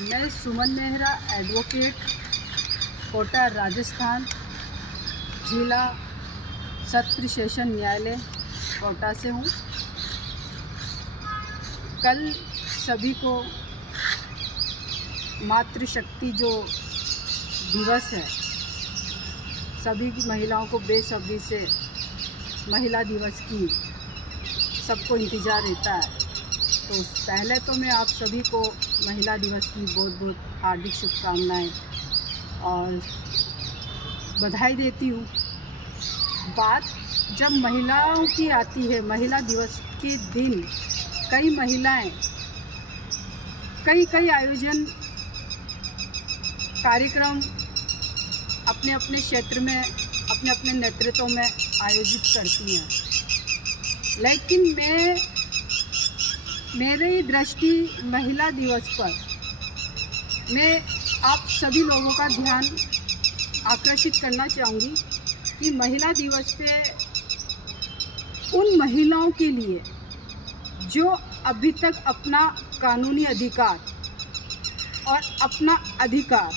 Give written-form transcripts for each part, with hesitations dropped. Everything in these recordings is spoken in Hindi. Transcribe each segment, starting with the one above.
मैं सुमन मेहरा एडवोकेट, कोटा राजस्थान, जिला सत्र सेशन न्यायालय कोटा से हूँ। कल सभी को मातृशक्ति जो दिवस है, सभी की महिलाओं को बेसब्री से महिला दिवस की सबको इंतज़ार रहता है। तो पहले तो मैं आप सभी को महिला दिवस की बहुत बहुत हार्दिक शुभकामनाएं और बधाई देती हूँ। बात जब महिलाओं की आती है, महिला दिवस के दिन कई महिलाएं कई आयोजन कार्यक्रम अपने अपने क्षेत्र में अपने अपने नेतृत्व में आयोजित करती हैं, लेकिन मेरी दृष्टि महिला दिवस पर मैं आप सभी लोगों का ध्यान आकर्षित करना चाहूँगी कि महिला दिवस पे उन महिलाओं के लिए जो अभी तक अपना कानूनी अधिकार और अपना अधिकार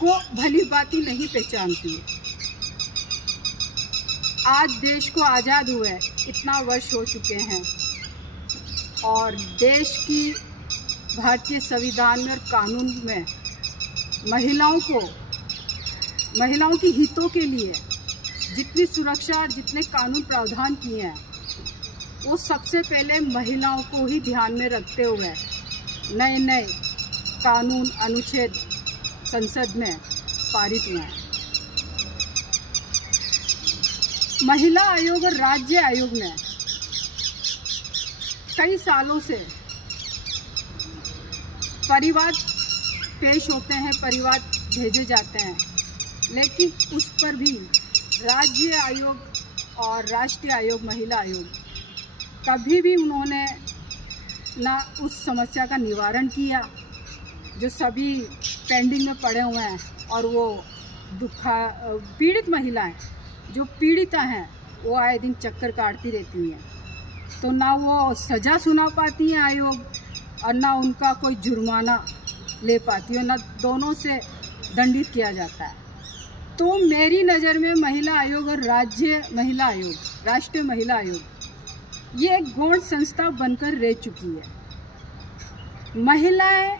को भली भांति नहीं पहचानती है। आज देश को आज़ाद हुए इतना वर्ष हो चुके हैं और देश की भारतीय संविधान में और कानून में महिलाओं की हितों के लिए जितनी सुरक्षा और जितने कानून प्रावधान किए हैं, वो सबसे पहले महिलाओं को ही ध्यान में रखते हुए नए कानून अनुच्छेद संसद में पारित हुए हैं। महिला आयोग और राज्य आयोग ने कई सालों से परिवाद पेश होते हैं, परिवाद भेजे जाते हैं, लेकिन उस पर भी राज्य आयोग और राष्ट्रीय आयोग, महिला आयोग कभी भी उन्होंने ना उस समस्या का निवारण किया जो सभी पेंडिंग में पड़े हुए हैं। और वो पीड़ित महिलाएं जो पीड़िता हैं वो आए दिन चक्कर काटती रहती हैं, तो ना वो सज़ा सुना पाती हैं आयोग और ना उनका कोई जुर्माना ले पाती है, ना दोनों से दंडित किया जाता है। तो मेरी नज़र में महिला आयोग और राज्य महिला आयोग, राष्ट्रीय महिला आयोग ये एक गौण संस्था बनकर रह चुकी है। महिलाएं,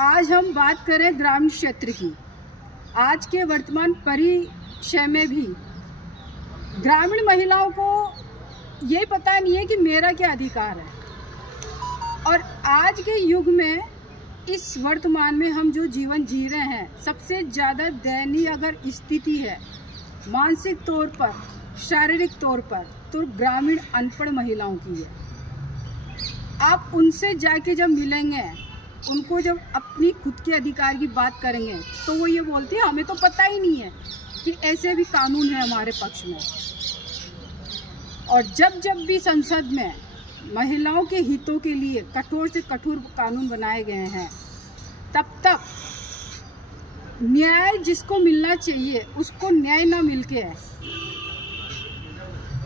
आज हम बात करें ग्रामीण क्षेत्र की, आज के वर्तमान परिदृश्य में भी ग्रामीण महिलाओं को ये पता नहीं है कि मेरा क्या अधिकार है। और आज के युग में, इस वर्तमान में हम जो जीवन जी रहे हैं, सबसे ज़्यादा दयनीय अगर स्थिति है मानसिक तौर पर, शारीरिक तौर पर, तो ग्रामीण अनपढ़ महिलाओं की है। आप उनसे जाके जब मिलेंगे, उनको जब अपनी खुद के अधिकार की बात करेंगे, तो वो ये बोलती है हमें तो पता ही नहीं है कि ऐसे भी कानून है हमारे पक्ष में। और जब भी संसद में महिलाओं के हितों के लिए कठोर से कठोर कानून बनाए गए हैं, तब न्याय जिसको मिलना चाहिए उसको न्याय ना मिलके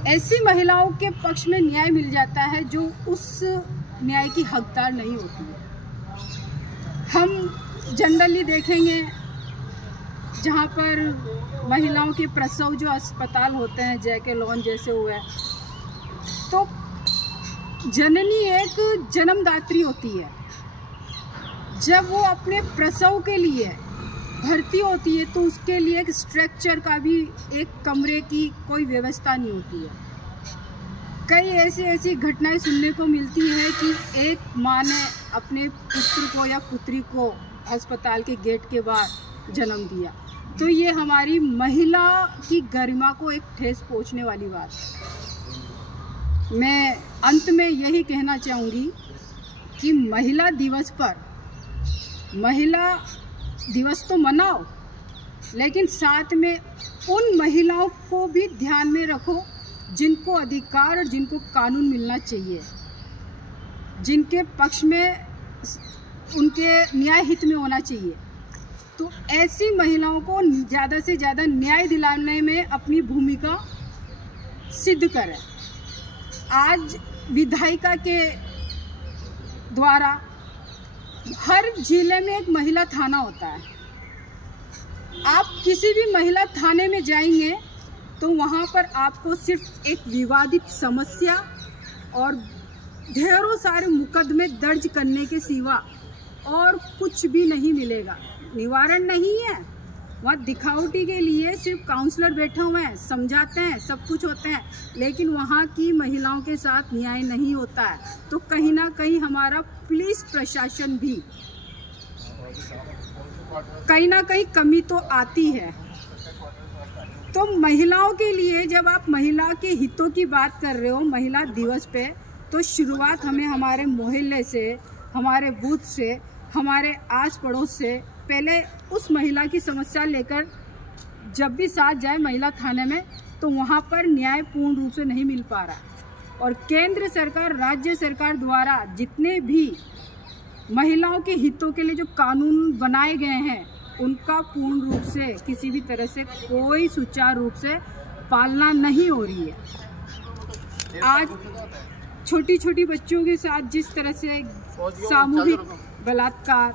ऐसी महिलाओं के पक्ष में न्याय मिल जाता है जो उस न्याय की हकदार नहीं होती है। हम जनरली देखेंगे जहाँ पर महिलाओं के प्रसव जो अस्पताल होते हैं, जैके लॉन जैसे हुए, तो जननी एक जन्मदात्री होती है। जब वो अपने प्रसव के लिए भर्ती होती है तो उसके लिए एक स्ट्रक्चर का भी, एक कमरे की कोई व्यवस्था नहीं होती है। कई ऐसी घटनाएं सुनने को मिलती है कि एक माँ ने अपने पुत्र को या पुत्री को अस्पताल के गेट के बाहर जन्म दिया। तो ये हमारी महिला की गरिमा को एक ठेस पहुंचने वाली बात है। मैं अंत में यही कहना चाहूँगी कि महिला दिवस पर, महिला दिवस तो मनाओ, लेकिन साथ में उन महिलाओं को भी ध्यान में रखो जिनको अधिकार और जिनको कानून मिलना चाहिए, जिनके पक्ष में उनके न्याय हित में होना चाहिए। तो ऐसी महिलाओं को ज़्यादा से ज़्यादा न्याय दिलाने में अपनी भूमिका सिद्ध करें। आज विधायिका के द्वारा हर जिले में एक महिला थाना होता है। आप किसी भी महिला थाने में जाएंगे तो वहाँ पर आपको सिर्फ एक विवादित समस्या और ढेरों सारे मुकदमे दर्ज करने के सिवा और कुछ भी नहीं मिलेगा। निवारण नहीं है, वहाँ दिखावटी के लिए सिर्फ काउंसलर बैठे हुए हैं, समझाते हैं, सब कुछ होते हैं, लेकिन वहाँ की महिलाओं के साथ न्याय नहीं होता है। तो कहीं ना कहीं हमारा पुलिस प्रशासन भी कहीं ना कहीं कमी तो आती है। तो महिलाओं के लिए जब आप महिला के हितों की बात कर रहे हो महिला दिवस पे, तो शुरुआत हमें हमारे मोहल्ले से, हमारे बूथ से, हमारे आस पड़ोस से पहले उस महिला की समस्या लेकर जब भी साथ जाए महिला थाने में, तो वहाँ पर न्याय पूर्ण रूप से नहीं मिल पा रहा। और केंद्र सरकार, राज्य सरकार द्वारा जितने भी महिलाओं के हितों के लिए जो कानून बनाए गए हैं, उनका पूर्ण रूप से किसी भी तरह से कोई सुचारू रूप से पालना नहीं हो रही है। आज छोटी छोटी बच्चियों के साथ जिस तरह से सामूहिक बलात्कार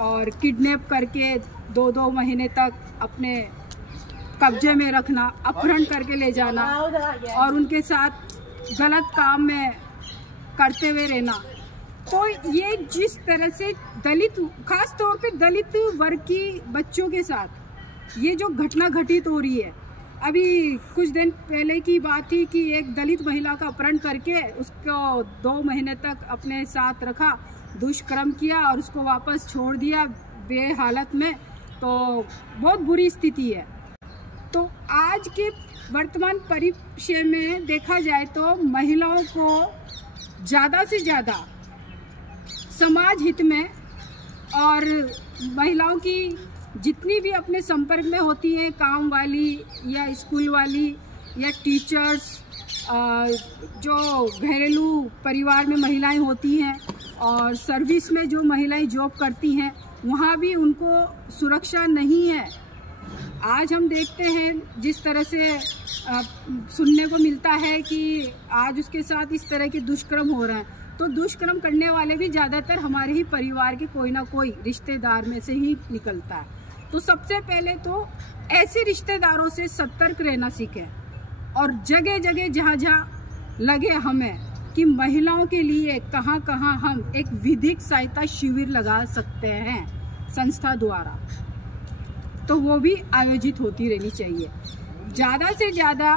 और किडनैप करके 2-2 महीने तक अपने कब्जे में रखना, अपहरण करके ले जाना और उनके साथ गलत काम में करते हुए रहना, तो ये जिस तरह से दलित, खास तौर पे दलित वर्ग की बच्चों के साथ ये जो घटना घटित हो रही है, अभी कुछ दिन पहले की बात थी कि एक दलित महिला का अपहरण करके उसको 2 महीने तक अपने साथ रखा, दुष्कर्म किया और उसको वापस छोड़ दिया बेहालत में। तो बहुत बुरी स्थिति है। तो आज के वर्तमान परिदृश्य में देखा जाए तो महिलाओं को ज़्यादा से ज़्यादा समाज हित में और महिलाओं की जितनी भी अपने संपर्क में होती हैं, काम वाली या स्कूल वाली या टीचर्स, जो घरेलू परिवार में महिलाएं होती हैं और सर्विस में जो महिलाएं जॉब करती हैं, वहाँ भी उनको सुरक्षा नहीं है। आज हम देखते हैं जिस तरह से सुनने को मिलता है कि आज उसके साथ इस तरह के दुष्कर्म हो रहे हैं, तो दुष्कर्म करने वाले भी ज़्यादातर हमारे ही परिवार के कोई ना कोई रिश्तेदार में से ही निकलता है। तो सबसे पहले तो ऐसे रिश्तेदारों से सतर्क रहना सीखें और जगह जगह जहाँ जहाँ लगे हमें कि महिलाओं के लिए कहाँ कहाँ हम एक विधिक सहायता शिविर लगा सकते हैं संस्था द्वारा, तो वो भी आयोजित होती रहनी चाहिए। ज़्यादा से ज़्यादा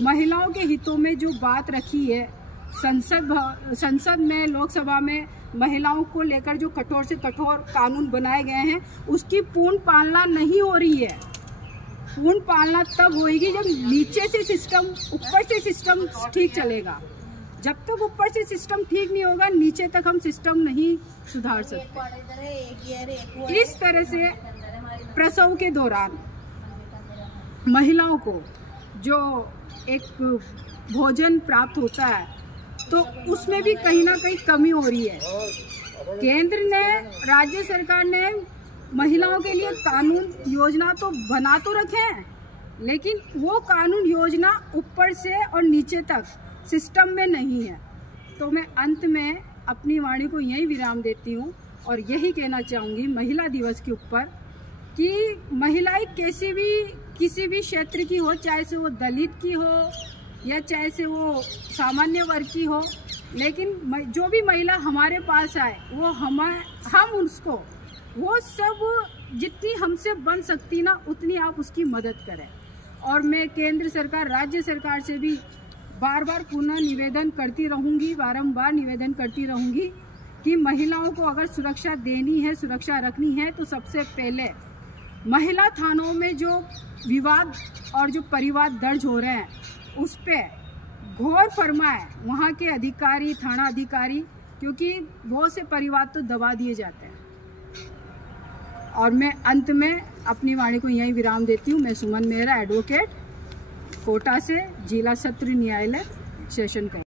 महिलाओं के हितों में जो बात रखी है संसद में, लोकसभा में महिलाओं को लेकर जो कठोर से कठोर कानून बनाए गए हैं, उसकी पूर्ण पालना नहीं हो रही है। पूर्ण पालना तब होगी जब नीचे से सिस्टम, ऊपर से सिस्टम ठीक चलेगा। जब तक ऊपर से सिस्टम ठीक नहीं होगा, नीचे तक हम सिस्टम नहीं सुधार सकते। इस तरह से प्रसव के दौरान महिलाओं को जो एक भोजन प्राप्त होता है, तो उसमें भी कहीं ना कहीं कमी हो रही है। केंद्र ने, राज्य सरकार ने महिलाओं के लिए कानून योजना तो बना तो रखे हैं, लेकिन वो कानून योजना ऊपर से और नीचे तक सिस्टम में नहीं है। तो मैं अंत में अपनी वाणी को यही विराम देती हूँ और यही कहना चाहूँगी महिला दिवस के ऊपर कि महिलाएं किसी भी क्षेत्र की हो, चाहे से वो दलित की हो या चाहे से वो सामान्य वर्ग की हो, लेकिन जो भी महिला हमारे पास आए वो हम उसको वो सब जितनी हमसे बन सकती ना उतनी आप उसकी मदद करें। और मैं केंद्र सरकार, राज्य सरकार से भी बार बार पुनः निवेदन करती रहूँगी, बारंबार निवेदन करती रहूँगी कि महिलाओं को अगर सुरक्षा देनी है, सुरक्षा रखनी है, तो सबसे पहले महिला थानों में जो विवाद और जो परिवाद दर्ज हो रहे हैं उस पर गौर फरमाए वहाँ के अधिकारी, थाना अधिकारी, क्योंकि बहुत से परिवाद तो दबा दिए जाते हैं। और मैं अंत में अपनी वाणी को यहीं विराम देती हूँ। मैं सुमन मेहरा, एडवोकेट, कोटा से, जिला सत्र न्यायालय सेशन का।